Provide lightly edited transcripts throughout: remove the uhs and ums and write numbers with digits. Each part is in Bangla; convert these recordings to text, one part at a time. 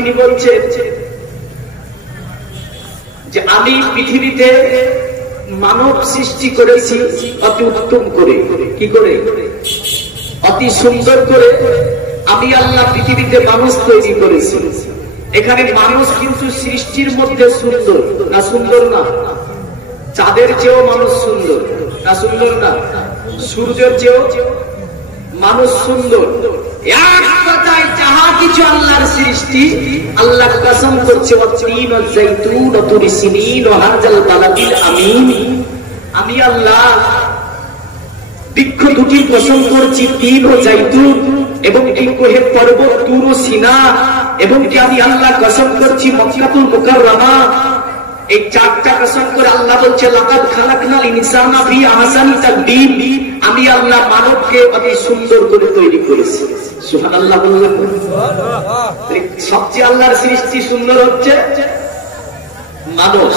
তিনি বলছেন যে আমি পৃথিবীতে মানব সৃষ্টি করেছি অতি উত্তম করে। কি করে? অতি সুন্দর করে আমি আল্লাহ পৃথিবীতে মানুষ তৈরি করেছি। এখানে মানুষ কিন্তু সৃষ্টির মধ্যে সুন্দর না? সুন্দর না? চাঁদের চেয়েও মানুষ সুন্দর না? সুন্দর না? সূর্যের চেয়েও মানুষ সুন্দর। এক কথায় যাহা কিছু আল্লাহর সৃষ্টি, আল্লাহ কসম করছে ওয়াতিন ওয়া যাইতুন ওয়া তুর সিনিন ওয়া হাযাল বালাদিল আমিন। আমি আল্লাহ বৃক্ষ দুটির কসম করছি, তিন ও জাইতুন এবং এই কোহে পর্বত তুর ও সিনা, এবং কি আমি আল্লাহ কসম করছি মক্কাতুল মুকাররমা। এই চারটা কসম করে আল্লাহ বলছে লাকাদ খালাকনাল ইনসানা ফি আহসানি তাকবীর। আমি আল্লাহ মানবকে অতি সুন্দর করে তৈরি করেছি। সুবহানাল্লাহ বললেন। সবচেয়ে আল্লাহর সৃষ্টি সুন্দর হচ্ছে মানুষ।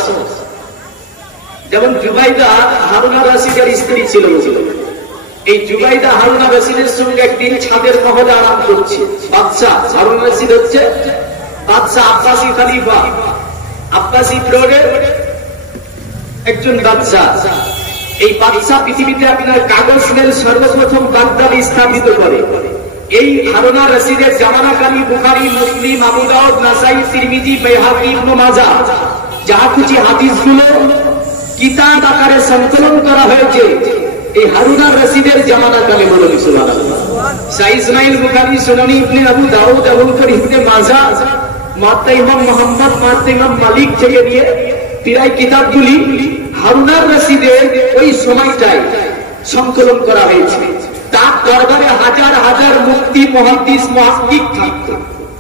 যেমন জুবাইদা হারুন আর রশিদের স্ত্রী ছিল। এই জুবাইদা হারুন আর রশিদের সঙ্গে একদিন ছাদের মহলে আরাম করছে। বাদশাহ হারুন আর রশিদ হচ্ছে বাদশাহ, আব্বাসী খলিফা, আব্বাসী পিরিয়ডের একজন বাদশাহ। এই বাদশাহ পৃথিবীতে আপনার কাগজ মেল সর্বপ্রথম বাগদাদে স্থাপিত করে। এই হারুন আর রশিদের জামানাকালী বুখারী, মুসলিম, আবু দাউদ, নাসাই, তিরমিজি, বাইহাকী, ইবনে মাজাহ যাহা কিছু হাদিসগুলো কিতাব আকারে সংকলন করা হয়েছে এই হারুন আর রশিদের জামানাকালে। বলুন সুবহানাল্লাহ। সহিহ ইসমাইল বুখারী, সুনান ইবনে আবু দাউদ, আবু বকর ইবনে মাজাহ, মুয়াত্তা ইমাম মুহাম্মদ, মুয়াত্তা ইমাম মালিক থেকে নিয়ে প্রায় কিতাবগুলি হারুন আর রশিদের ওই সময়টায় সংকলন করা হয়েছে। তার দরবারে হাজার হাজার মুফতি, মুহাদ্দিস, মুহাক্কিক থাকতো।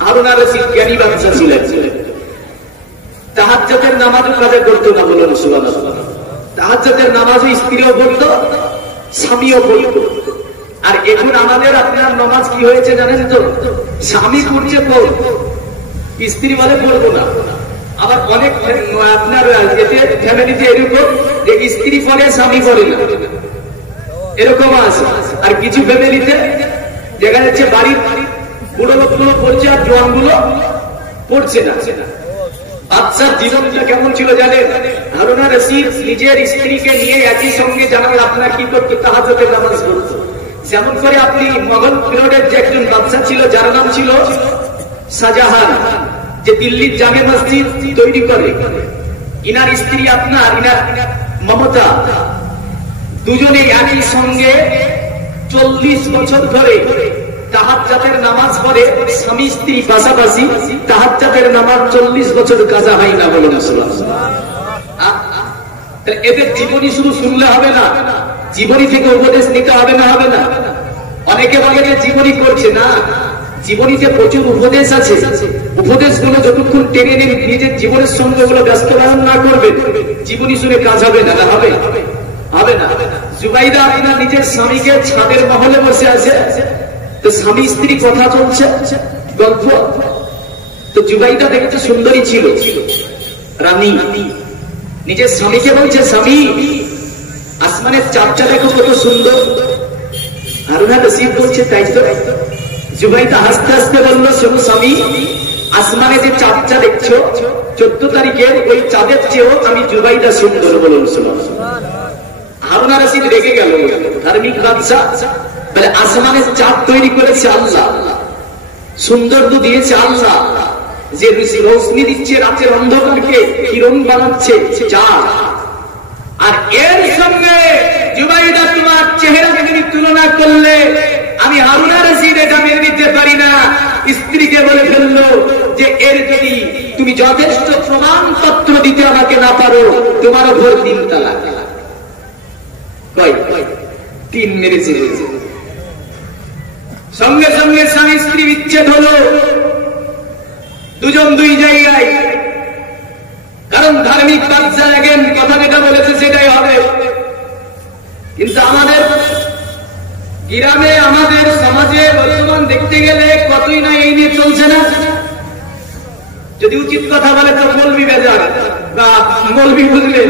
হারুন আর রশিদ জ্ঞানী বাদশা ছিলেন। তাহাজ্জুদের নামাজও কাজে করতো না। বলুন সুবহানাল্লাহ। তাহাজ্জুদের নামাজও স্ত্রীও পড়তো, স্বামীও পড়তো। আর এখন আমাদের আপনার নামাজ কি হয়েছে জানেন তো? স্বামী পড়ছে পড়, স্ত্রী বলে পড়বো না। আবার অনেক আপনার ফ্যামিলিতে এরকম যে স্ত্রী পড়ে স্বামী পড়ে না, এরকম আছে। আর কিছু ফ্যামিলিতে দেখা যাচ্ছে বাড়ির বুড়ো লোকগুলো পড়ছে আর জোয়ানগুলো পড়ছে না। বাদশার জীবনটা কেমন ছিল জানেন? হারুন আর রশিদ নিজের স্ত্রীকে নিয়ে একই সঙ্গে জানাল আপনার কি করতো? তাহাজ্জুদের নামাজ পড়তো। যেমন করে আপনি মোগল পিরিয়ডের যে একজন বাদশা ছিল যার নাম ছিল শাহজাহান, যে দিল্লির জামে মসজিদ তৈরি করে, ইনার স্ত্রী আপনার ইনার মমতা, দুজনে একই সঙ্গে 40 বছর ধরে তাহাজ্জুদের নামাজ পড়ে। স্বামী স্ত্রী পাশাপাশি তাহাজ্জুদের নামাজ 40 বছর কাজা হয় না। বলুন সুবহানাল্লাহ। এদের জীবনী শুধু শুনলে হবে না, জীবনী থেকে উপদেশ নিতে হবে না? হবে না? অনেকে বলে যে জীবনী করছে না, জীবনীতে প্রচুর উপদেশ আছে। উপদেশগুলো যতক্ষণ টেনে নিয়ে নিজের জীবনের সঙ্গে ওগুলো বাস্তবায়ন না করবে, জীবনী শুনে কাজ হবে না। হবে? হবে না। জুবাইদা আপনার নিজের স্বামীকে ছাদের মহলে বসে আছে, তো স্বামী স্ত্রী কথা চলছে, গল্প। তো জুবাইদা দেখতে সুন্দরী ছিল, রানী। নিজের স্বামীকে বলছে, স্বামী আসমানের চাঁদটা দেখো কত সুন্দর। হারুন আর রশিদ বলছে, তাই তো। জুবাইদা হাসতে হাসতে বলল, শোনো স্বামী, আসমানে যে চাঁদটা দেখছো 14 তারিখের ওই চাঁদের চেয়েও আমি জুবাইদা সুন্দর। বলুন সুবহানাল্লাহ। হারুন আর রশিদ রেগে গেল। ধার্মিক বাদশা বলে, আসমানের চাঁদ তৈরি করেছে আল্লাহ, সুন্দর তো দিয়েছে আল্লাহ, যে রোশনি দিচ্ছে রাতের অন্ধকারকে কিরণ বানাচ্ছে চাঁদ। আর এর সঙ্গে জুবাইদা তোমার চেহারাকে যদি তুলনা করলে আমি হারুন আর রশিদ এটা মেনে নিতে পারি না। স্ত্রীকে বলে ফেললো যে এর যদি তুমি যথেষ্ট প্রমাণপত্র দিতে আমাকে না পারো, তোমার উপর 3 তালাক। 3 মেরেছে। সঙ্গে সঙ্গে স্বামী স্ত্রী বিচ্ছেদ হলো, দুজন দুই জায়গায়। কারণ ধার্মিক বাদশা আগেন কথা যেটা বলেছে সেটাই হবে। কিন্তু আমাদের গ্রামে, আমাদের সমাজে বর্তমান দেখতে গেলে কতই না এই নিয়ে চলছে না। যদি উচিত কথা বলে তো মৌলবি বেজার, বা মৌলবি বুঝলেন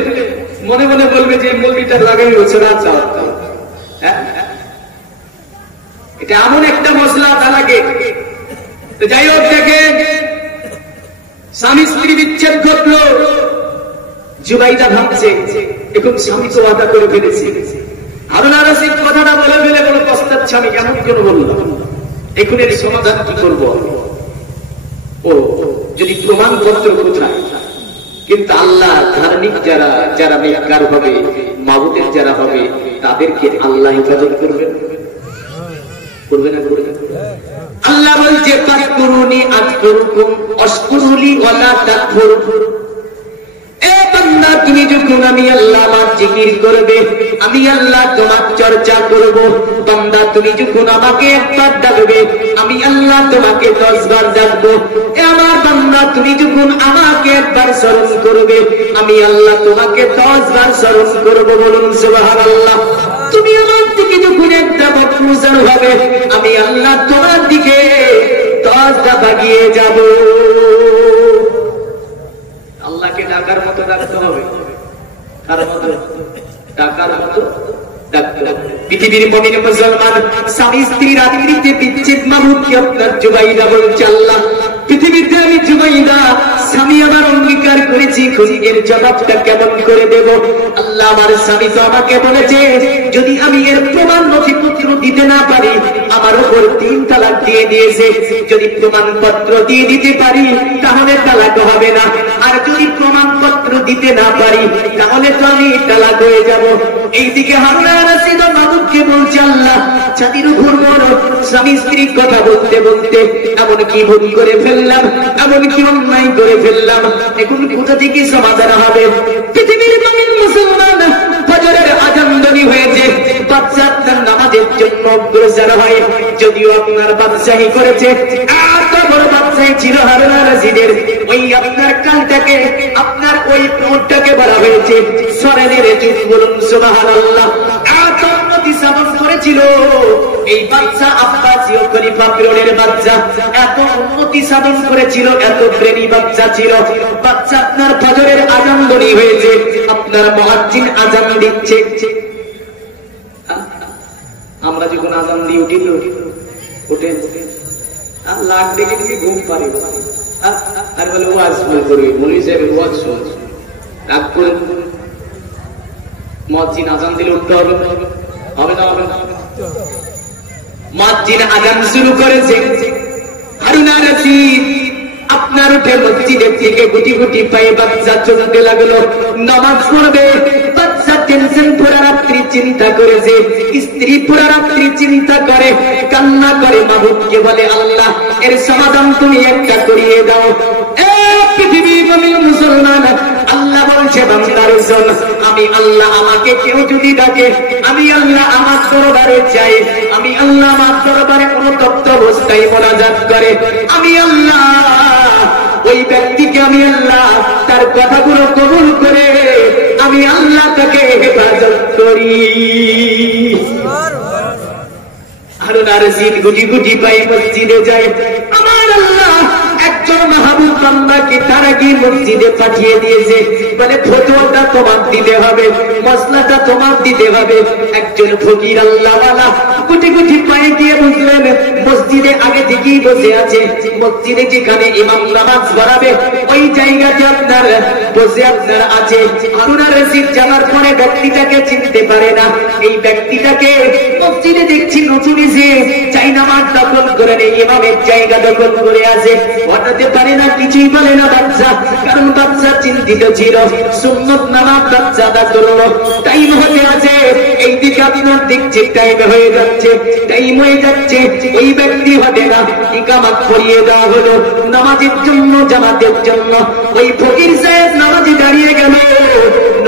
মনে মনে বলবে যে মৌলবিটা লাগাই হচ্ছে না। এটা এমন একটা মশলা তালাকে। যাই হোক, দেখে স্বামী স্ত্রী বিচ্ছেদ ঘটলো, জুবাইদা ভাবছে এখন স্বামী তো ওয়াদা করে ফেলেছে, হারুন আর রশিদ কথাটা বলে ফেলে বলে পস্তাচ্ছে আমি কেমন কেন বললাম, এখন এর সমাধান কি করবো? ও যদি প্রমাণপত্র কোথায়? কিন্তু আল্লাহ ধার্মিক যারা যারা নেককার হবে, মাবুদের যারা হবে, তাদেরকে আল্লাহ হেফাজত করবেন, করবে না করবে? আল্লাহ বলছে ফাকুরুনি আযকুরুকুম ওয়াশকুরুলি ওয়ালা তাকফুরুন। এ বান্দা তুমি যখন আমি আল্লাহ আমার জিকির করবে, আমি আল্লাহ তোমার চর্চা করব। বান্দা তুমি যখন আমাকে একবার ডাকবে, আমি আল্লাহ তোমাকে 10 বার ডাকবো। এ আমার বান্দা তুমি যখন আমাকে একবার স্মরণ করবে, আমি আল্লাহ তোমাকে 10 বার স্মরণ করব। বলুন সুবহানাল্লাহ। তুমি আমার দিকে যখন একটা বকমুজার হবে, আমি আল্লাহ তোমার দিকে 10 দফা গিয়ে যাব। আল্লাহকে ডাকার মতো ডাকতে হবে, কার মতো? ডাকার মতো ডাকতে হবে। পৃথিবীর মুমিন মুসলমান স্বামী স্ত্রী রাত্রিতে বিচ্ছেদ মাবুদকে আপনার জুবাইদা বলছে আল্লাহ পৃথিবীতে আমি জুবাইদা স্বামী আমার অঙ্গীকার করেছি, এর জবাবটা কেমন করে দেব? আল্লাহ আমার স্বামী তো আমাকে বলেছে যদি আমি এর প্রমাণ নথিপত্র দিতে না পারি আমার উপর 3 তালাক দিয়ে দিয়েছে। যদি প্রমাণপত্র দিয়ে দিতে পারি তাহলে তালাক হবে না, আর যদি প্রমাণপত্র দিতে না পারি তাহলে তো আমি তালাক হয়ে যাব। এইদিকে হারুন আর রশিদ মাবুদকে বলছে আল্লাহ ছাতির উপর বড় স্বামী স্ত্রী কথা বলতে বলতে এমন কি ভুল করে ফেললাম, এমন কি অন্যায় করে ফেললাম, এখন কোথা থেকে সমাধান হবে? পৃথিবীর মুমিন মুসলমান ফজরের আযান ধ্বনি হয়েছে, বাচ্চা আপনার নামাজের জন্য অগ্রসর হয়। যদিও আপনার বাদশাহী করেছে, এত বড় বাদশাহী ছিল হারুন আর রশিদের, ওই আপনার কালটাকে আপনার ওই উটটাকে বলা হয়েছে সরেনের যুগ। বলুন সুবহানাল্লাহ। এত উন্নতি সাধন করেছিল এই বাচ্চা আব্বাসীয় খলিফা ফিরৌনের বাচ্চা, এত উন্নতি সাধন করেছিল, এত প্রেমী বাচ্চা ছিল। বাচ্চা আপনার ফজরের আযান ধ্বনি হয়েছে, আপনার মুয়াজ্জিন আযান দিচ্ছে। আমরা যখন আযান দিয়ে উঠিল উঠেন লাখ ডেকে ডেকে ঘুম পারে, আর বলে ওয়াজ করবে মৌলভী সাহেবের ওয়াজ শুন, রাগ করে মুয়াজ্জিন আযান দিলে উঠতে হবে, হবে না? হবে না? মুয়াজ্জিন আযান শুরু করেছে, হারুন আর রশিদ আপনার উঠে মসজিদের থেকে গুটি গুটি পায়ে বাচ্চা চলতে লাগলো, নামাজ পড়বে। বাচ্চা টেনশন পুরা রাত্রি চিন্তা করেছে, স্ত্রী পুরা রাত্রি চিন্তা করে, কান্না করে, মাবুদকে বলে আল্লাহ এর সমাধান তুমি একটা করিয়ে দাও। এ পৃথিবীর মুমিন মুসলমান, আল্লাহ বলছে বান্দার শোন, আমি আল্লাহ আমাকে কেউ যদি ডাকে, আমি আল্লাহ আমার দরবারে চাই, আমি আল্লাহ আমার দরবারে অনুতপ্ত অবস্থায় মোনাজাত করে, আমি আল্লাহ ওই ব্যক্তিকে আমি আল্লাহ তার কথাগুলো কবুল করে আমি আল্লাহ তাকে হেফাজত করি। হারুন আর রশিদ গুটি গুটি পায়ে মসজিদে যায়। আমার আল্লাহ একজন মাহবুব বান্দাকে তার আগে মসজিদে পাঠিয়ে দিয়েছে, মানে ফতোয়াটা তোমার দিতে হবে, মসলাটা তোমার দিতে হবে। একজন ফকির আল্লাহওয়ালা গুটি গুটি পায়ে গিয়ে বুঝলেন মসজিদে আগে থেকেই বসে আছে, মসজিদে যেখানে ইমাম নামাজ পড়াবে ওই জায়গাতে আপনার বসে আপনার আছে। হারুন আর রশিদ যাওয়ার পরে ব্যক্তিটাকে চিনতে পারে না, এই ব্যক্তিটাকে মসজিদে দেখছি নতুন এসে চাই নামাজ দখল করে নেই, ইমামের জায়গা দখল করে আছে, হঠাতে পারে না, কিছুই বলে না বাচ্চা, কারণ বাচ্চা চিন্তিত ছিল, সুন্নত নামাজ বাচ্চা আদা করলো, টাইম হতে আছে, এই দিকে আপনার দেখছে টাইম হয়ে যাচ্ছে, টাইম হয়ে যাচ্ছে, ওই ব্যক্তি হটে না, ইকামত পড়িয়ে দেওয়া হলো নামাজের জন্য, জামাতের জন্য। ওই ফকির সাহেব নামাজে দাঁড়িয়ে গেল,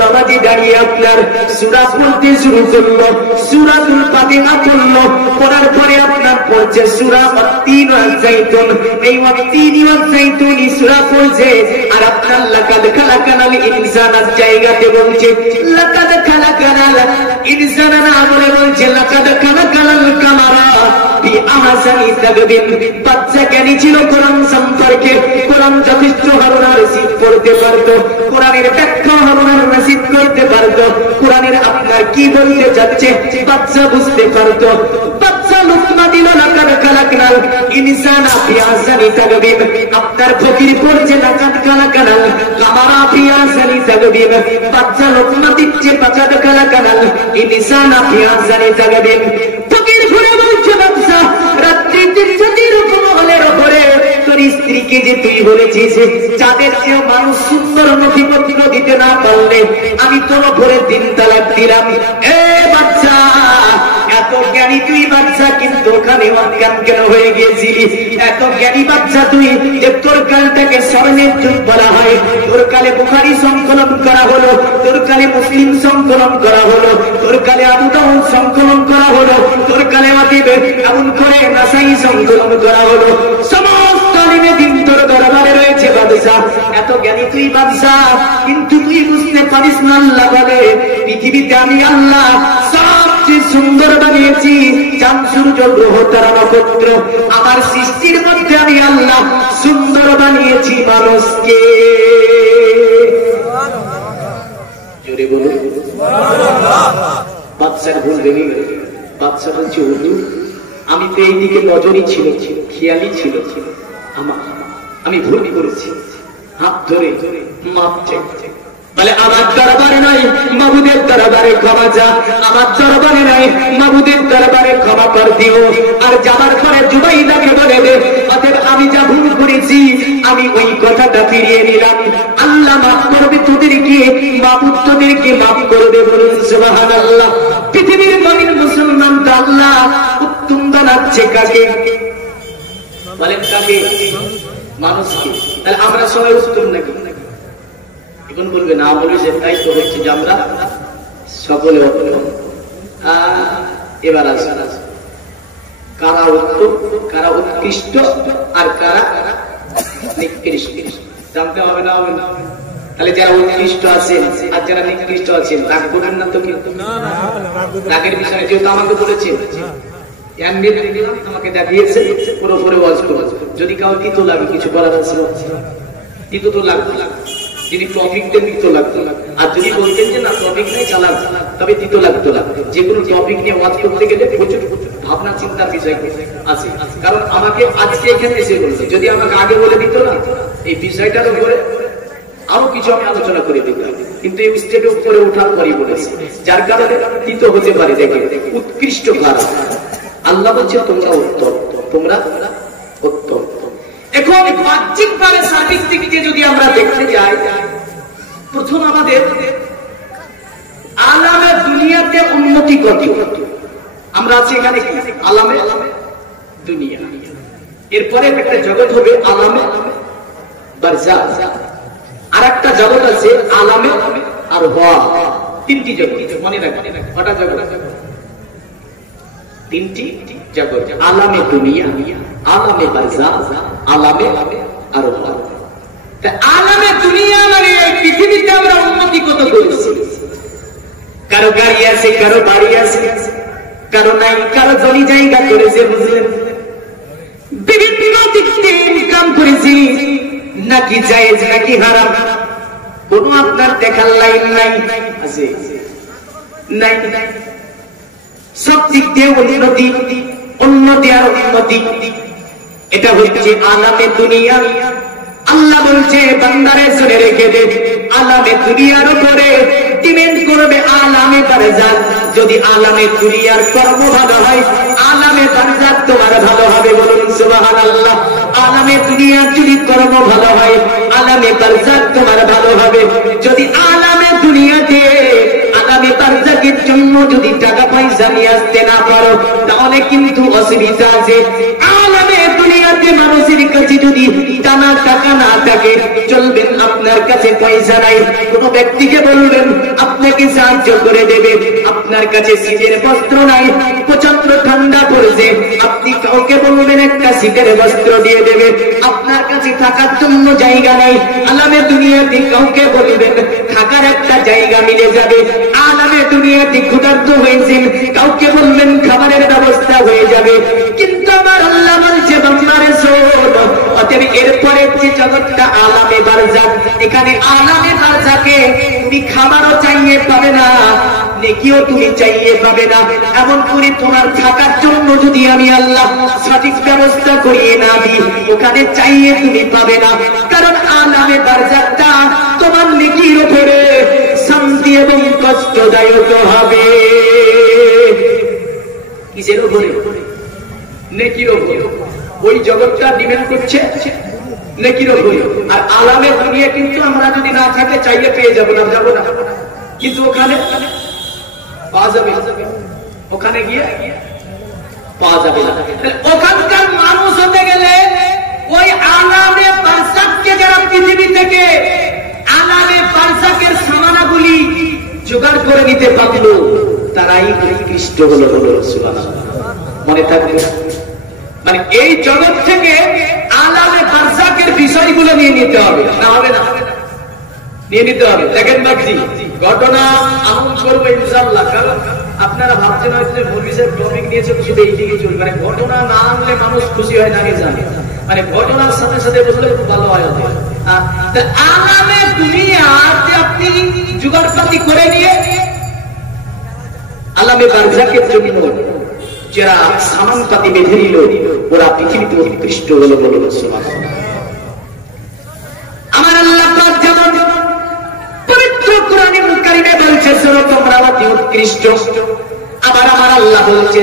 নামাজে দাঁড়িয়ে আপনার সূরা পড়তে শুরু করলো, সূরাতুল ফাতিহা পড়লো, পড়ার পরে আপনার পড়ছে সূরা তিন ওয়াজ-জাইতুন, এই তিন ওয়াজ-জাইতুন সূরা পড়ছে, আর আপনার লাকাদ খালাকানাল ইনসানার জায়গাতে বলছে লাকাদ খালাকানাল ইনসানা, না বলে বলছে লাকাদ খালাকানাল কামারা ফি আহসানি তাকবীর। বাচ্চা জ্ঞানী ছিল কোরআন সম্পর্কে, কোরআন যথেষ্ট হারুন আর রশিদ পড়তে পারতো, কোরআনের ব্যাখ্যা হারুন আর রশিদ করতে পারতো, কোরআনের আপনার কি বলতে যাচ্ছে বাচ্চা বুঝতে পারতো। বাচ্চা লুকমা দিল লাকাদ খালাকানাল কানাল ইনসানা ফিয়াসানি তাগবিব আপনার ফকির পড়ছে নাকাত কালা কানাল কামারা ফিয়াসানি তাগবিব বাচ্চা লোকমা দিচ্ছে বাচ্চা কালা কানাল ইনসানা ফিয়াসানি তাগবিব ফকির ঘুরে বলছে বাচ্চা রাত্রিতে যদি রকম হলের ওপরে তোর স্ত্রীকে যে তুই বলেছিস যাদের চেয়ে মানুষ সুন্দর নথিপত্র দিতে না পারলে আমি তোর ওপরে 3 তালাক দিলাম। এ বাচ্চা এত জ্ঞানী তুই বাচ্চা কিন্তু ওখানে অজ্ঞান কেন হয়ে গিয়েছিলি? এত জ্ঞানী বাচ্চা তুই যে তোর কালটাকে স্বর্ণের যুগ বলা হয়, তোর কালে বুখারী সংকলন করা হলো, তোর কালে মুসলিম সংকলন করা হলো, তোর কালে আবু দাউদ সংকলন করা হলো, তোর কালে এমন করে নাসাই সংকলন করা হলো, সমস্ত আলিমে দিন তোর দরবারে রয়েছে বাদশা। এত জ্ঞানী তুই বাদশা কিন্তু তুই বুঝতে পারিস না আল্লাহ বলে পৃথিবীতে আমি আল্লাহ সবচেয়ে সুন্দর বানিয়েছি চাঁদ সূর্য গ্রহ তারা নক্ষত্র। আমার সৃষ্টির মধ্যে আমি আল্লাহ সুন্দর বানিয়েছি মানুষকে। জোরে বলুন বাদশার ভুল ভেঙে গেল। বাদশা বলছে হুজুর আমি তো এইদিকে নজরই ছিল, খেয়ালই ছিল, আমি ভুল করেছি, হাত ধরে মাপ চাই। বলে আমার দরবারে নাই মাবুদের দরবারে ক্ষমা চা, আমার দরবারে নাই মাবুদের দরবারে ক্ষমা কর দিও। আর যাবার পরে জুবাইদাকে বলে দে অতএব আমি যা ভুল করেছি আমি ওই কথাটা ফিরিয়ে নিলাম, আল্লাহ মাফ করবে তোদেরকে, মাবুদ তোদেরকে মাফ করবে। বলুন সুবহানাল্লাহ। পৃথিবীর মুমিন মুসলমান তো আল্লাহ উত্তম বানাচ্ছে কাকে? বলেন কাকে? মানুষকে। তাহলে আমরা সবাই উত্তম নাকি? এখন বলবে না, বলবে যে তাই তো হচ্ছে যে আমরা সকলে উত্তম। এবার আসেন কারা উত্তম, কারা উৎকৃষ্ট আর কারা নিকৃষ্ট জানতে হবে না? হবে না? তাহলে যারা উৎকৃষ্ট আছেন আর যারা নিকৃষ্ট আছেন রাগ করবেন না তো? কিন্তু রাগের বিষয়ে যেহেতু আমাকে বলেছেন আমাকে দেখিয়েছে পুরোপুরি ওয়াজ করো। যদি কাউ তিতো লাগে কিছু বলার আছে? তিতো তো লাগবে, যিনি টপিক দেন তিতো লাগতো, আর যদি বলতেন যে না টপিক নেই চালান তবে তিতো লাগতো না। যে কোনো টপিক নিয়ে ওয়াজ করতে গেলে প্রচুর ভাবনা চিন্তার বিষয় আছে। কারণ আমাকে আজকে এখানে এসে বলছে, যদি আমাকে আগে বলে দিত না এই বিষয়টার উপরে আরো কিছু আমি আলোচনা করে দিতাম, কিন্তু এই স্টেজে উপরে ওঠার পরই বলেছে, যার কারণে তিতো হতে পারে। দেখে উৎকৃষ্ট কারা? আল্লাহ বলছে তোমরা উত্তম, তোমরা উত্তম। এখন বাহ্যিকভাবে সার্বিক দিক দিয়ে যদি আমরা দেখতে যাই, প্রথম আমাদের আলামে দুনিয়াতে উন্নতি কত? আমরা আছি এখানে আলামে দুনিয়া, এরপরে একটা জগৎ হবে আলামে বারজাখ, আর একটা জগৎ আছে আলামে আর ওয়া। 3টি জগৎ মনে রাখবেন, কটা জগৎ? 3টি জগৎ, আলামে দুনিয়া, আলামে বারজাখ, আলামে আর ওয়া। তা আলামে দুনিয়া মানে এই পৃথিবীতে আমরা উন্নতি কত করেছি? কারো গাড়ি আছে, কারো বাড়ি আছে, কারো নাই, কারো জমি জায়গা করেছে, বুঝলেন? বিভিন্ন দিক থেকে ইনকাম করেছি, নাকি জায়েজ নাকি হারাম কোন আপনার দেখার লাইন নাই আছে? নাই। সব দিক দিয়ে উন্নতি, উন্নতি আর উন্নতি। এটা হচ্ছে আলামে দুনিয়া। আল্লাহ বলছে বান্দারে শুনে রেখে দে, আলামে দুনিয়ার উপরে ডিপেন্ড করবে আলামে বারজাখ। যদি আলামে দুনিয়ার কর্ম ভালো হয়, আলামে বারজাখ তোমার ভালো হবে। বলুন সুবহানাল্লাহ। আলামে দুনিয়ার যদি কর্ম ভালো হয়, আলামে বারজাখ তোমার ভালো হবে। যদি আলামে দুনিয়াতে আলামে বারজাখের জন্য যদি টাকা পয়সা নিয়ে আসতে না পারো, তাহলে কিন্তু অসুবিধা আছে। আলামে দুনিয়াতে মানুষের কাছে যদি টানা টাকা না থাকে, চলবেন আপনার কাছে পয়সা নাই, কোন ব্যক্তিকে বলবেন আপনাকে সাহায্য করে দেবে, আপনার কাছে শীতের বস্ত্র নাই, প্রচন্ড ঠান্ডা পড়েছে, আপনি কাউকে বলবেন একটা শীতের বস্ত্র দিয়ে দেবে, আপনার কাছে থাকার জন্য জায়গা নাই, আলামে দুনিয়াতে কাউকে বলবেন থাকার একটা জায়গা মিলে যাবে। আলামে দুনিয়াতে ক্ষুধার্ত হয়েছেন, কাউকে বলবেন খাবারের ব্যবস্থা হয়ে যাবে। কিন্তু আমার আল্লাহ বলছে বান্দারে শোন, অতএব এরপরে যে জগৎটা আলামে বারজাখ, এখানে আলামে বারজাখে তুমি খাবারও চাইয়ে পাবে না, নেকিও তুমি চাইয়ে পাবে না। এমন করে তোমার থাকার জন্য যদি আমি আল্লাহ সঠিক ব্যবস্থা করিয়ে না দিই, ওখানে চাইয়ে তুমি পাবে না। কারণ আলামে বারজাখটা তোমার নেকির উপরে শান্তি এবং কষ্টদায়ক হবে। কিসের উপরে? নেকির উপরে। ওই জগৎটা ডিপেন্ড করছে নেকির উপরে। আর আলামে দুনিয়া কিন্তু আমরা যদি না থাকে চাইলে পেয়ে যাবো না, যাবো না, কিন্তু ওখানে পাওয়া যাবে, ওখানে গিয়ে পাওয়া যাবে না। ওখানকার মানুষ হতে গেলে ওই আলামে বারজাখকে যারা পৃথিবী থেকে আলামে বারজাখের সামানাগুলি জোগাড় করে নিতে পারলো, তারাই উৎকৃষ্ট হলো বলে সুবহানাল্লাহ। মনে থাকবে, মানে এই জগৎ থেকে আলামে বারজাখের বিষয়গুলো নিয়ে নিতে হবে, না হবে না, নিয়ে নিতে হবে। দেখেন বাকি ঘটনা আমল করবো ইনশাআল্লাহ। কারণ আপনারা ভাবছেন হয়তো মৌলভী সাহেব টপিক নিয়েছে শুধু এই দিকে চলবে, মানে ঘটনা না আনলে মানুষ খুশি হয় না, জানে, মানে ঘটনার সাথে সাথে বললে খুব ভালো হয়। আলামে দুনিয়াতে আপনি জোগাড়পাতি করে নিয়ে আলামে বারজাখের জন্য যারা সামান পাতি বেঁধে নিল, ওরা পৃথিবীতে উৎকৃষ্ট হলো বলে সুবহানাল্লাহ। আমার আল্লাহ পাক যেমন পবিত্র কোরআনে কারিমে বলছে শোনো তোমরা অতি উৎকৃষ্ট, আবার আমার আল্লাহ বলছে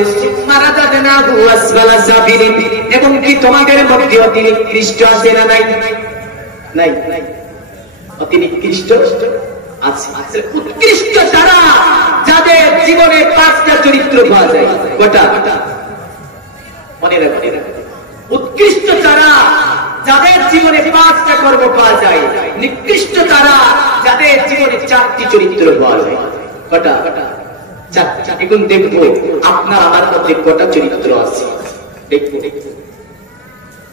মারাদাদনাহু আসফালা সাফিলিন, এবং কি তোমাদের মধ্যে অতি নিকৃষ্ট আছে না নাই? নাই, অতি নিকৃষ্ট আছে। উৎকৃষ্ট তারা যাদের জীবনে 5টা চরিত্র পাওয়া যায়। কটা? মনে রাখবেন, উৎকৃষ্ট তারা যাদের জীবনে 5টা কর্ম পাওয়া যায়, নিকৃষ্ট তারা যাদের জীবনে 4টি চরিত্র পাওয়া যায়। কটা? 4টা। এখন দেখবো আপনার আমার মধ্যে কটা চরিত্র আছে, দেখবো।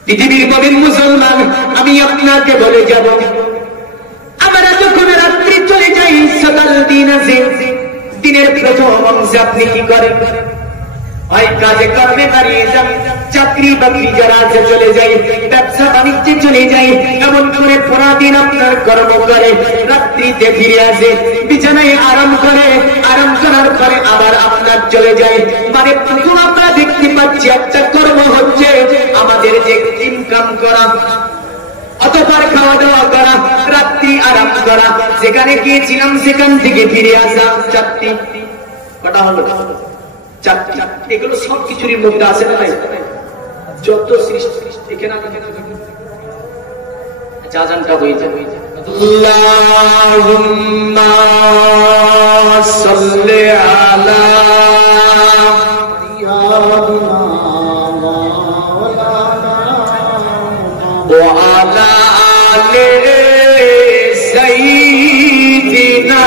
পৃথিবীর নবীন মুসলমান, আমি আপনাকে বলে যাব, আমরা যখন রাত্রি চলে যাই, সকাল দিন আছে, দিনের প্রথম অংশে আপনি কি করেন? হয় কাজে কর্মে দাঁড়িয়ে যান, চাকরি বাকরি যারা আছে চলে যাই, ব্যবসা বাণিজ্যে চলে যাই, এমন করে পুরা দিন আপনার কর্ম করে রাত্রিতে ফিরে আসে, বিছানায় আরাম করে, আরাম করার পরে আবার আপনার চলে যায়। মানে প্রথম আমরা দেখতে পাচ্ছি একটা কর্ম হচ্ছে আমাদের যে ইনকাম করা, অতঃপর খাওয়া দাওয়া করা, রাত্রি আরাম করা, যেখানে গিয়েছিলাম সেখান থেকে ফিরে আসা। 4টি। কটা হলো? 4টি। এগুলো সব কিছুরই মধ্যে আছে না নাই? যত সৃষ্টি এখানে জাজানটা হয়ে যাবে। আল্লাহুম্মা সাল্লি আলা ওয়া আলা আলি সাইয়্যিদিনা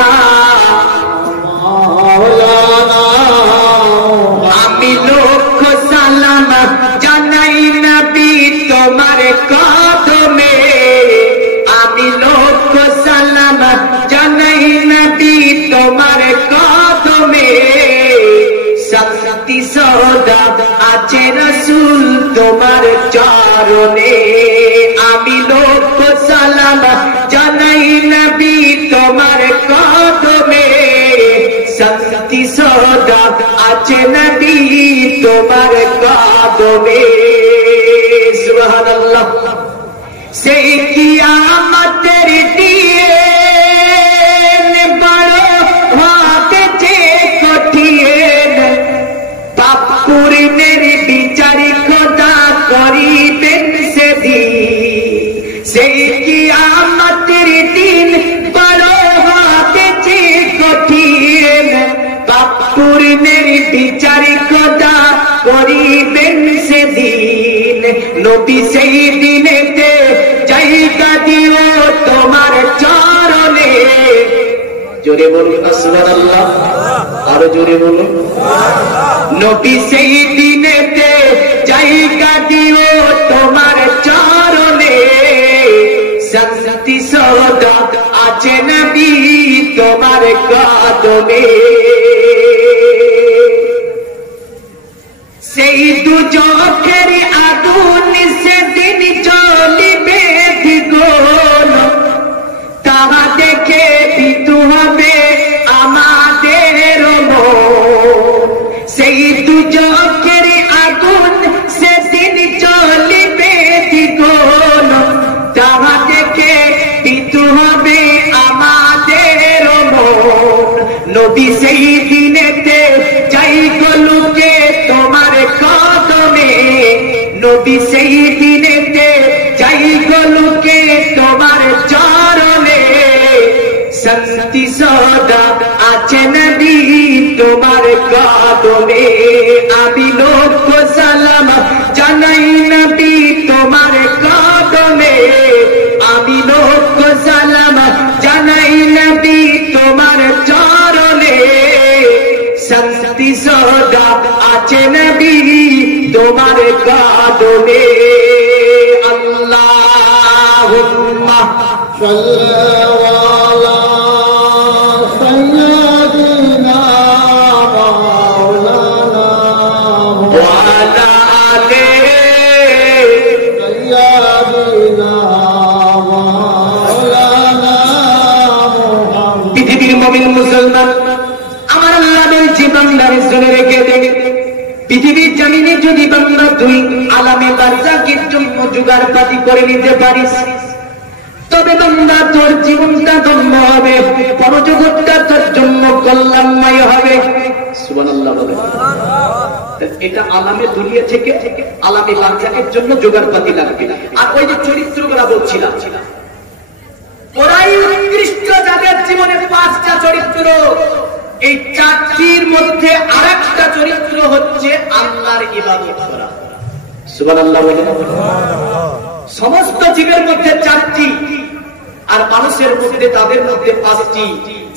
মাওলানা। আমি লক্ষ সালাম জানাই নবী তোমার কদমে, আমি লক্ষ সালাম জানাই নবী তোমার কদমে, শক্তি সদা আছে রাসূল তোমার চরণে। আমি লক্ষ সালাম জানাই নবী তোমার কদমে, শক্তি সদা আছে নবী তোমার কদমে। সুবহানাল্লাহ। সেই কিয়ামতের দিন বড় হাতে যে কঠিন, পাপ পুণ্যের বিচার খোদা করিবেন সেদিন। সেই কিয়ামতের দিন বড় হাতে যে কঠিন, পাপ পুণ্যের বিচার খোদা করিবেন সেদিন। নবী সেই দিনেতে জায়গা দিও তোমার চরণে। জোরে বলুন সুবহানাল্লাহ, আরো জোরে বলুন। নবী সেই দিনেতে জায়গা দিও তোমার চরণে, শক্তি সদা আছে নবী তোমার কদমে। সেই দুজখের আগুন সেদিন জ্বলিবে দ্বিগুণ, তাহা দেখে ভীতু হবে আমাদের চোখের আগুন সেদিন জ্বলিবে দ্বিগুণ, তাহা দেখে পিতু হবে আমাদের মন। নবী সেই দিনেতে যাই গলুকে তোমার কদমে, নবী সেই দিনেতে যাই গলুকে তোমার চরণে। শান্তি সদা আছে নবী তোমার কদমে, আমি লোক সালাম জানাই নবী তোমার কদমে, আমি লোক সালাম জানাই নবী তোমার চরণে। শান্তি সদা আছে নবী তোমার কদমে। আল্লাহুম্মা সাল্লি আলা সাইয়্যিদিনা মাওলানা ওয়া আলা আলি সাইয়্যিদিনা মাওলানা মুহাম্মদ। পৃথিবীর মুমিন মুসলমান, আমার আল্লাহ বলছে বান্দার জন্য রেখে দে, পৃথিবীর জমিনে যদি বান্দা তুই আলামে বারজাকের জন্য জোগাড় পাতি করে নিতে পারিস, তবে বান্দা তোর জীবনটা ধন্য হবে, পরজগৎটা তোর জন্য কল্যাণময় হবে। সুবহানাল্লাহ বলে। এটা আলামে দুনিয়া থেকে আলামে বারজাকের জন্য জোগাড় পাতি লাগবে। আর ওই যে চরিত্রগুলো বলছিলাম, ওরাই উৎকৃষ্ট যাদের জীবনে 5টা চরিত্র, এই 4টির মধ্যে আরেকটা চরিত্র হচ্ছে আল্লাহর ইবাদত করা। সুবহানাল্লাহ বলেন। সমস্ত জীবের মধ্যে 4টি, আর মানুষের মধ্যে তাদের মধ্যে 5টি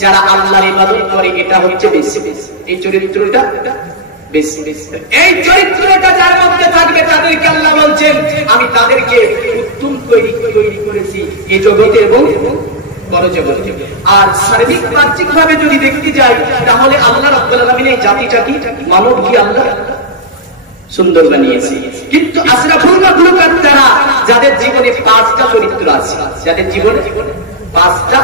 যারা আল্লাহর ইবাদত করে। এটা হচ্ছে বেশি, এই চরিত্রটা বেশি। এই চরিত্রটা যার মধ্যে থাকবে তাদেরকে আল্লাহ বলছেন আমি তাদেরকে উত্তম তৈরি করেছি এই জগতে এবং পরজগতে। আর সার্বিক বাহ্যিক ভাবে যদি দেখতে যাই, তাহলে আল্লাহ রাব্বুল আলামিন এই জাতিটাকে মানবকে আল্লাহ সুন্দর বানিয়েছে। কিন্তু আশরাফুল মাখলুকাত তারা যাদের জীবনে 5টা চরিত্র আছে, যাদের জীবনে 5টা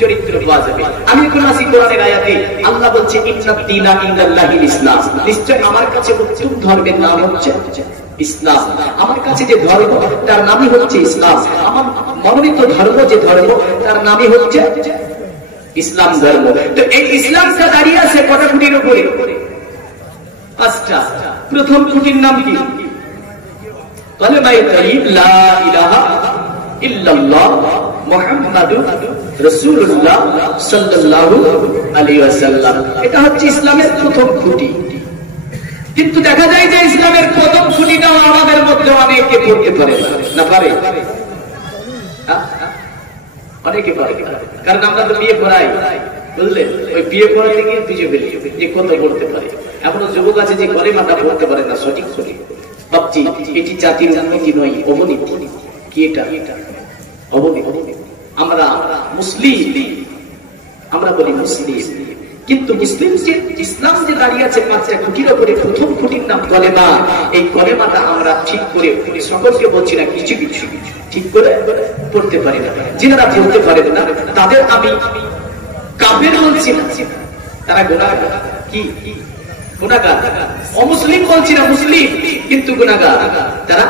চরিত্র পাওয়া যাবে। আমি কোন আসি কোরআনের আয়াতে আল্লাহ বলছে ইন্নাদ দীনা ইনদাল্লাহিল ইসলাম, নিশ্চয় আমার কাছে উত্তম ধর্মের নাম হচ্ছে ইসলাম। আমার কাছে যে ধর্ম তার নামই হচ্ছে ইসলাম, আমার মনোনীত ধর্ম যে ধর্ম তার নামই হচ্ছে ইসলাম ধর্ম। তো এই ইসলামটা দাঁড়িয়ে আছে কটা খুঁটির উপরে? 5টা। প্রথম খুঁটির নাম কি? কালেমায়ে তাইয়্যিব লা ইলাহা ইল্লাল্লাহ মুহাম্মাদুর রাসূলুল্লাহ সাল্লাল্লাহু আলাইহি ওয়াসাল্লাম। এটা হচ্ছে ইসলামের প্রথম খুঁটি। কিন্তু দেখা যায় যে ইসলামের প্রথম খুঁটিটাও আমাদের মধ্যে অনেকে পড়তে পারে না। পারে? অনেকে পারে, কারণ আমরা তো বিয়ে পড়াই, বুঝলেন? ওই বিয়ে পড়াতে গিয়ে বুঝে ফেলি যে কত পড়তে পারে। এখনো যুবক আছে যে কলেমাটা পড়তে পারে না সঠিক করে। ভাবছি এটি জাতির উন্নতি নয়, অবনতি। কি এটা? অবনতি। আমরা মুসলিম, আমরা বলি মুসলিম, কিন্তু মুসলিম যে ইসলাম যে দাঁড়িয়ে আছে 5টা খুঁটির উপরে, প্রথম খুঁটির নাম কলেমা। এই কলেমাটা আমরা ঠিক করে সকলকে বলছি না, কিছু কিছু ঠিক করে পড়তে পারি না। যারা পড়তে পারেন না তাদের আমি কাফের বলছি না, তারা গুনাহগার। কি গুনাহগার? অমুসলিম বলছি না, মুসলিম কিন্তু গুনাহগার, তারা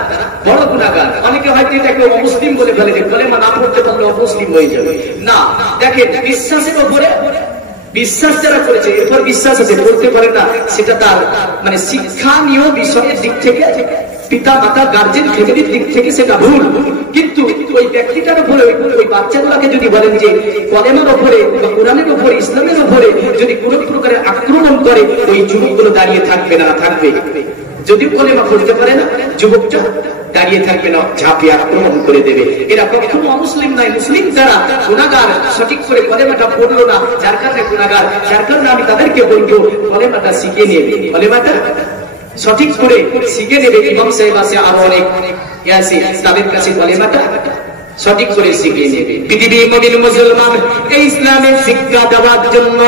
বড় গুনাহগার। অনেকে হয়তো এটাকে অমুসলিম বলে ফেলে যে কলেমা না পড়তে পারলে অমুসলিম হয়ে যাবে। না, দেখেন বিশ্বাসের উপরে বিশ্বাস যারা করেছে, এরপর বিশ্বাস আছে বলতে পারে না, সেটা তার মানে শিক্ষানীয় বিষয়ের দিক থেকে, পিতা মাতা গার্জেন ফ্যামিলির দিক থেকে সেটা ভুল। কিন্তু ওই ব্যক্তিটার উপরে, ওই বাচ্চাগুলোকে যদি বলেন যে কলেমার উপরে বা কোরআনের উপরে, ইসলামের উপরে যদি কোনো প্রকারের আক্রমণ করে, ওই যুবকগুলো দাঁড়িয়ে থাকবে না, থাকবে। যদি কলেমা পড়তে পারে না, যুবকটা দাঁড়িয়ে থাকবে না, ঝাঁপিয়ে আক্রমণ করে দেবে। এরা কখনো অমুসলিম নয়, মুসলিম যারা গুনাহগার, সঠিক করে কলেমাটা পড়লো না, যার কারণে গুনাহগার। যার কারণে আমি তাদেরকে বলবো কলেমাটা শিখে নেবে, কলেমাটা সঠিক করে শিখে নেবে। ইমাম সাহেব আছে, আরো অনেক আছে, তাদের কাছে কলেমাটা সঠিক করে শিখে নেবে। পৃথিবীর মুমিন মুসলমান, এই ইসলামের শিক্ষা দেওয়ার জন্য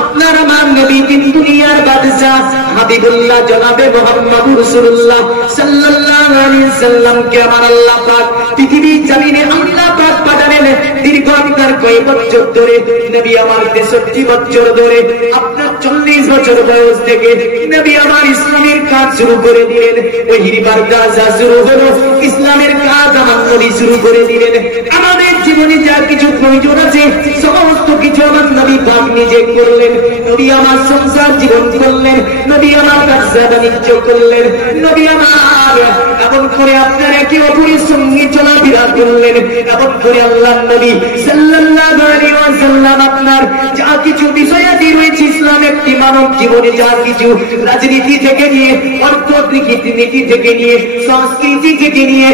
আপনার আমার নবী, দুনিয়ার বাদশা হাবিবুল্লাহ জনাবে মুহাম্মদুর রাসূলুল্লাহ সাল্লাল্লাহু আলাইহি সাল্লামকে আমার আল্লাহ পাক পৃথিবীর জমিনে আল্লাহ পাক পাঠালেন বলেন দীর্ঘ আপনার কয় বছর ধরে নবী আমার 63 বছর ধরে আপনার 40 বছর বয়স থেকে নবী আমার ইসলামের কাজ শুরু করে দিলেন। ওহির বার্তা শুরু হলো, ইসলামের কাজ আমার নবী শুরু করে দিলেন। আমাদের জীবনে যা কিছু প্রয়োজন আছে সমস্ত কিছু আমার নবী পাক নিজে করলেন। নবী আমার সংসার জীবন করলেন, নবী আমার ব্যবসা বাণিজ্য করলেন, নবী আমার এমন করে আপনার একে অপরের সঙ্গে চলাফেরা করলেন। এমন করে আল্লাহ নবী সাল্লাল্লাহু আলাইহি ওয়াসাল্লাম আপনার যা কিছু বিষয়াদি রয়েছে ইসলাম একটি মানব জীবনে যা কিছু রাজনীতি থেকে নিয়ে অর্থনীতি থেকে নিয়ে সংস্কৃতি থেকে নিয়ে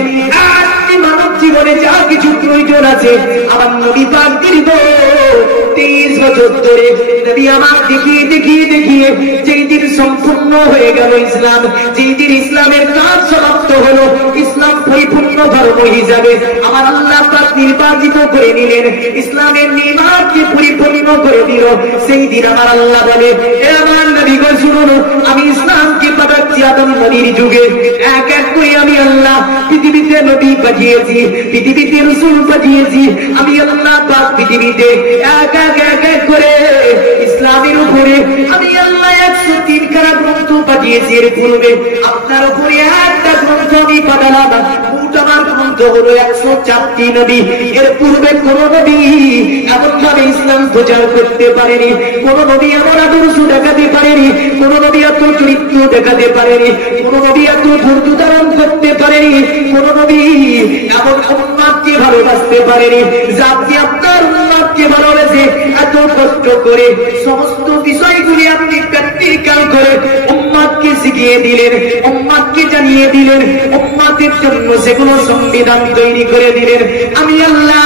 মানব জীবনে যা কিছু প্রয়োজন আছে আমার নবী পাক দীর্ঘ 23 বছর ধরে নবী আমার দেখিয়ে দেখিয়ে দেখিয়ে যেই দিন সম্পূর্ণ হয়ে গেল ইসলাম, যেই দিন ইসলামের কাজ সমাপ্ত হলো, ইসলাম পরিপূর্ণ ধর্ম হিসাবে আমার আল্লাহ পাক নির্বাচিত করে নিলেন, ইসলামের নির্মাণকে পরিপূর্ণ করে দিল। সেই দিন আমার আল্লাহ বলে, এ আমার নবী গো শুনুন, আমি ইসলামকে পাঠাচ্ছি আদম নবীর যুগে। এক এক করে আমি আল্লাহ পৃথিবীতে নবী পাঠিয়েছি, পৃথিবীতে রাসূল পাঠিয়েছি। আমি আল্লাহ পাক পৃথিবীতে এক এক করে ইসলামের উপরে আমি আল্লাহ 103 খানা গ্রন্থ পাঠিয়েছি। এর পূর্বে আপনার উপরে একটা গ্রন্থ আমি পাঠালাম। আমার গ্রন্থ হলো 104টি নবী। এর পূর্বে কোন নবী এমন ভাবে ইসলাম প্রচার করতে পারেনি, কোন নবী এমন আদর্শ দেখাতে পারেনি, কোন নবী এত চরিত্র দেখাতে পারেনি, কোন নবী এত ধৈর্য ধারণ করতে পারেনি, কোন নবী এমন উম্মতকে ভালোবাসতে পারেনি যা আপনি আপনার উম্মতকে ভালোবেসে এত কষ্ট করে সমস্ত বিষয়গুলি আপনি প্র্যাকটিক্যাল করে উম্মতকে শিখিয়ে দিলেন, উম্মতকে জানিয়ে দিলেন, উম্মতের জন্য সেগুলো সংবিধান তৈরি করে দিলেন। আমি আল্লাহ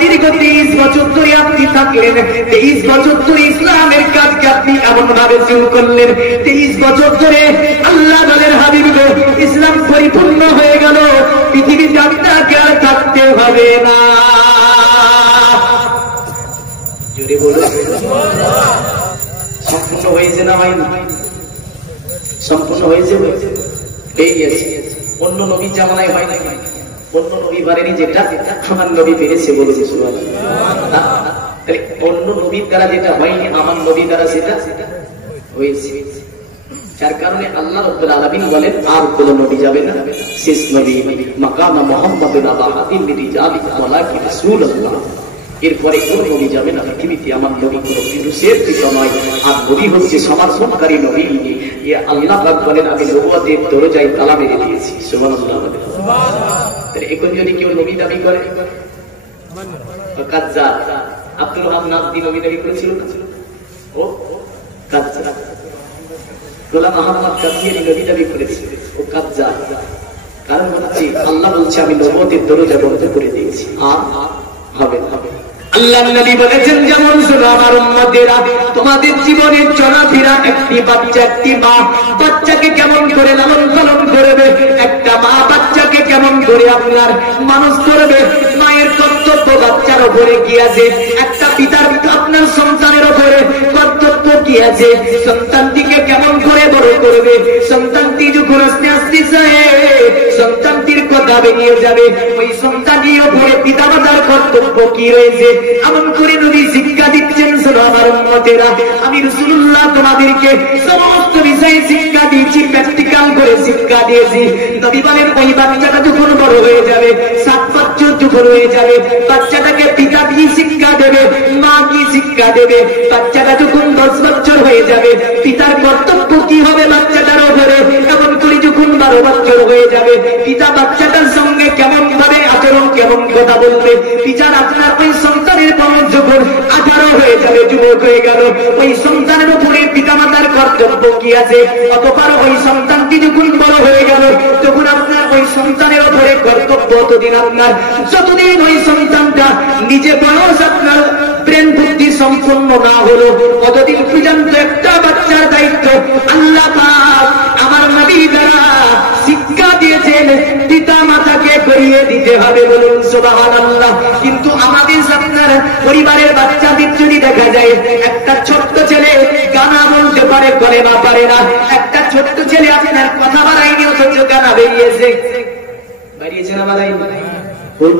দীর্ঘ 23 বছর ধরে আপনি থাকলেন, 23 বছর ধরে ইসলামের কাজকে আপনি এমন ভাবে শুরু করলেন। 23 বছর ধরে আল্লাহ বলেন হাবিব গো ইসলাম পরিপূর্ণ হয়ে গেল, পৃথিবীতে আপনাকে আর থাকতে হবে না। জোরে বলো সম্পূর্ণ হয়েছে না হয়নি? সম্পূর্ণ হয়েছে, হয়ে গেছে। অন্য নবী জামানায় হয় নাকি? অন্য নবী পারেনি যেটা আমার নবী পেরেছে, বলেছে সুবহানাল্লাহ। তাহলে অন্য নবীর দ্বারা যেটা হয়নি আমার নবী দ্বারা সেটা হয়েছে। যার কারণে আল্লাহ রাব্বুল আলামিন বলেন আর কোন নবী যাবে না, শেষ নবী মাকাম মুহাম্মাদুন আবাদিন লিরিজালি ওয়ালাকি রাসূলুল্লাহ। এরপরে কোন নবী যাবে না পৃথিবীতে, আমার নবী কোন পুরুষের পিতা নয়। আর নবী হচ্ছে সমর্থনকারী নবী। আল্লাহ পাক বলেন আমি নবুয়তের দরজায় তালা মেরে দিয়েছি। সুবহানাল্লাহ। এখন যদি কেউ নবী দাবি করে, কাজ্জাব আব্দুল ওহাব নাজদি নবী দাবি করেছিল না? ও কাজ্জাব। গোলাম আহমদ কাদিয়ানী নবী দাবি করেছিল, ও কাজ্জাব। কারণ হচ্ছে আল্লাহ বলছে আমি নবুয়তের দরজা বন্ধ করে দিয়েছি, আর হবে হবে। আল্লাহ নবী বলেছেন যেমন শোনো আমার উম্মতেরা, তোমাদের জীবনে চলাফেরা একটি বাচ্চা, একটি মা বাচ্চাকে কেমন করে লালন পালন করবে, একটা মা বাচ্চাকে কেমন করে আপনার মানুষ করবে, মায়ের কর্তব্য বাচ্চার উপরে কি আছে, একটা পিতার আপনার সন্তানের উপরে কর্তব্য কি আছে, সন্তানটিকে কেমন করে বড় করবে, সন্তানটি যখন আস্তে আস্তে সন্তানটির কথা বেরিয়ে যাবে, ওই সন্তানের উপরে পিতা মাতার কর্তব্য কি রয়েছে এমন করে নবী শিক্ষা দিচ্ছেন। শোনো আমার উম্মতেরা, আমি রাসূলুল্লাহ তোমাদেরকে সমস্ত বিষয়ে শিক্ষা দিয়েছি, প্র্যাকটিক্যাল করে শিক্ষা দিয়েছি। নবী বলেন ওই বাচ্চাটা যখন বড় হয়ে যাবে, 7 বছর যখন হয়ে যাবে, বাচ্চাটাকে পিতা কি শিক্ষা দেবে, মা কি শিক্ষা দেবে। বাচ্চাটা যখন 10 বছর হয়ে যাবে, পিতার কর্তব্য কি হবে বাচ্চাটার উপরে। এমন করে যখন 12 বছর হয়ে যাবে, পিতা বাচ্চাটার সঙ্গে কেমন ভাবে আচরণ, কেমন কথা বলবে। পিতার আপনার ওই সন্তানের বয়স যখন 18 হয়ে যাবে, যুবক হয়ে গেল, ওই সন্তানের উপরে পিতামাতার কর্তব্য কি আছে। অতঃপর ওই সন্তানটি যখন বড় হয়ে গেল, তখন আপনার ওই সন্তানের উপরে কর্তব্য ততদিন আপনার, যতদিন ওই সন্তানটা নিজে বয়স আপনার ব্রেন বুদ্ধি সম্পন্ন না হলো, কতদিন পর্যন্ত একটা বাচ্চার দায়িত্ব আল্লাহ পাক আমার নবী দ্বারা শিক্ষা দিয়েছেন পিতা মাতাকে করিয়ে দিতে হবে। বলুন সুবহানাল্লাহ। কিন্তু আমাদের আপনার পরিবারের বাচ্চাদের যদি দেখা যায়, একটা ছোট্ট ছেলে গানা বলতে পারে, কলেমা পারে না, একটা ছোট্ট ছেলে আপনার কথা বাড়ায়নি অথচ গানা বেরিয়েছে, বেরিয়েছে না বাড়াই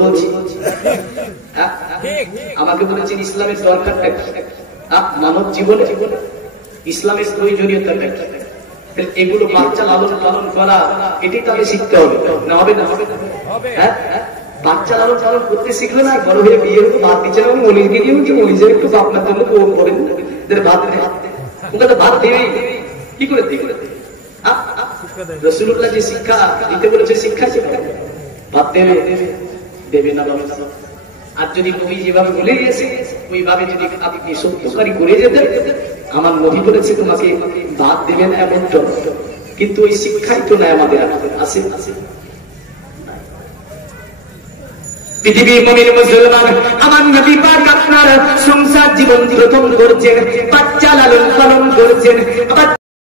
বলছি। আমাকে বলেছেন ইসলামের দরকারটা কি, মানব জীবনে ইসলামের প্রয়োজনীয়তা কি, এগুলো বাচ্চা লালন পালন করা এটি তাহলে শিখতে হবে না, হবে না? হ্যাঁ, বাচ্চা লালন পালন করতে শিখলো না, বড় হয়ে বিয়ে হতো ভাত দিচ্ছে না, মলিজকে দিয়েও কি মলিজের একটু আপনার জন্য করেন ভাত ওটা তো ভাত দেবেই, কি করে দেবে? রাসূলুল্লাহ যে শিক্ষা দিতে বলেছে, শিক্ষা শিক্ষা ভাত দেবে দেবে না বাবা। আর যদি নবী যেভাবে বলে গিয়েছে ওইভাবে যদি আপনি সত্যকারী করে যেতেন, আমার নবী বলেছে তোমাকে ভাত দেবে না এমন তো, কিন্তু ওই শিক্ষাই তো নাই আমাদের আছে। পৃথিবীর মুমিন মুসলমান, আমার নবী পাক আপনার সংসার জীবন প্রথম করছেন, বাচ্চা লালন পালন করছেন।